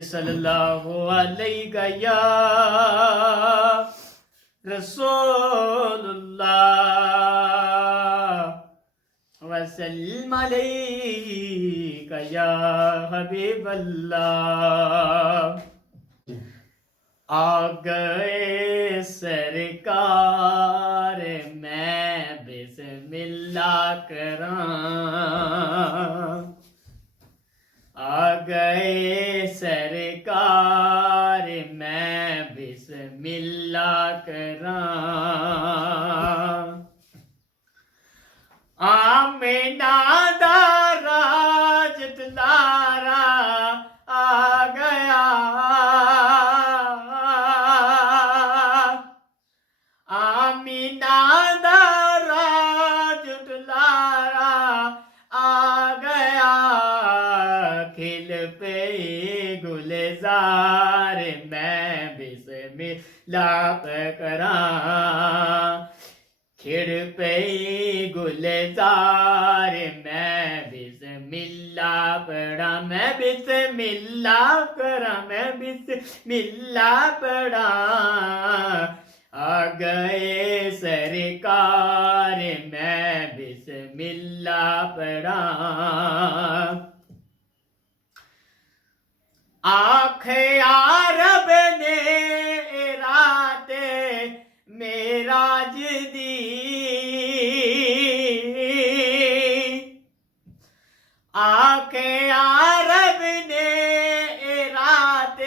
صلی اللہ علیہ یا رسول اللہ وسلم علیک یا حبیب اللہ۔ آ گئے سرکار میں بسم اللہ کراں، آ گئے سرکار میں بسم اللہ کراں، آمینہ دا راج دلارا آ گیا، آمینہ دا راج دلارا آ گیا، کھل پہ گلزار میں بسم اللہ کراں، کھڑ پہ گلزار میں بسم اللہ پڑھاں، میں بسم اللہ کراں، میں بسم اللہ پڑھاں، آ گئے سرکار میں بسم اللہ پڑھاں، آنکھ عرب نے رات معراج دی، آنکھ عرب نے رات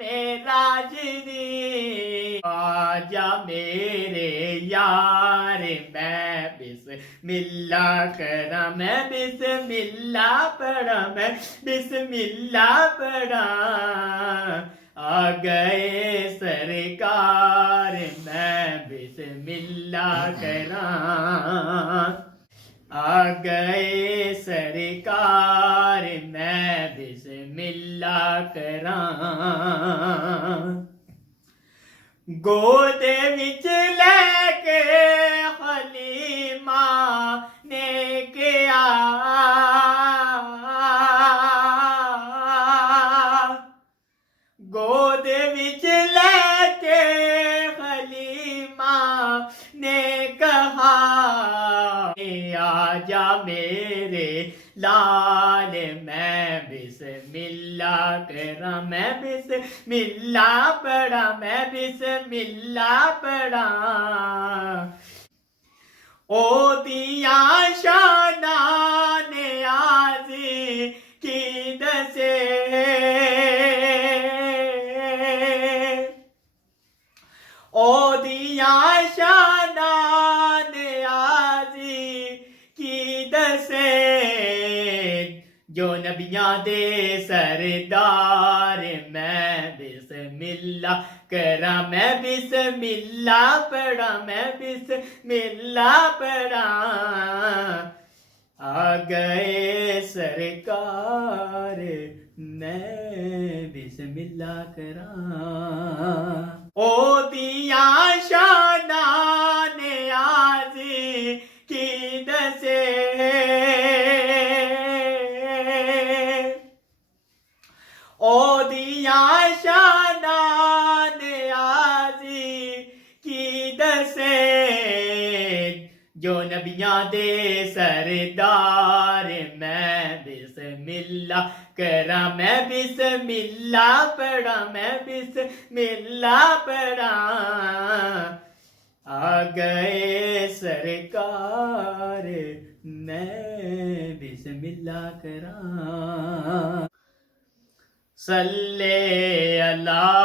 معراج دی، آجا میرے یار میں بسم اللہ کراں، میں بسم اللہ پڑھاں، میں بسم اللہ پڑھاں، آ گئے سرکار میں بسم اللہ کراں، آ گئے سرکار میں بسم اللہ کراں، گود وچ لے کے حلیمہ نے کیا، گود وچ لے کے حلیمہ نے کہا، آجا میرے لال میں بسم اللہ کراں، میں بسم اللہ پڑھاں، میں بسم اللہ پڑھاں، او دیا شاناں نیازی کی دسے، او دیا شاناں نیازی کی دسے، جو نبیاں دے سردار میں بسم اللہ کراں، میں بسم اللہ پڑھاں، میں بسم اللہ پڑھاں، آ گئے سرکار میں بسم اللہ کراں، او دیا شاناں نیازی کی دسے، او دیا شاناں نیازی کی دسے، جو نبیاں دے سردار میں بسم اللہ کراں، میں بسم اللہ پڑھاں، میں بسم اللہ پڑھاں، آ گئے سرکار میں بسم اللہ کراں، صلی اللہ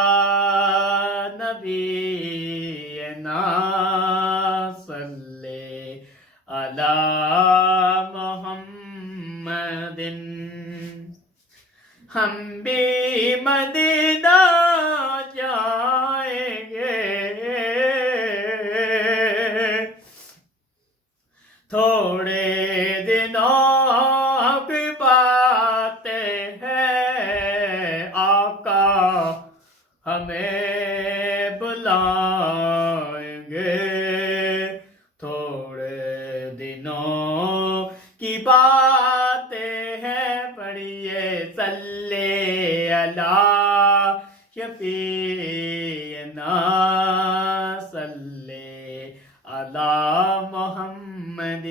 نبینا صلی علی محمد، ہم بھی مدینہ جائیں گے، تھوڑے دنوں کی بات ہے، آقا ہمیں بلائیں گے، تھوڑے دنوں کی بات ہے، پڑھیے صلی اللہ شفیعنا صلی علی محمد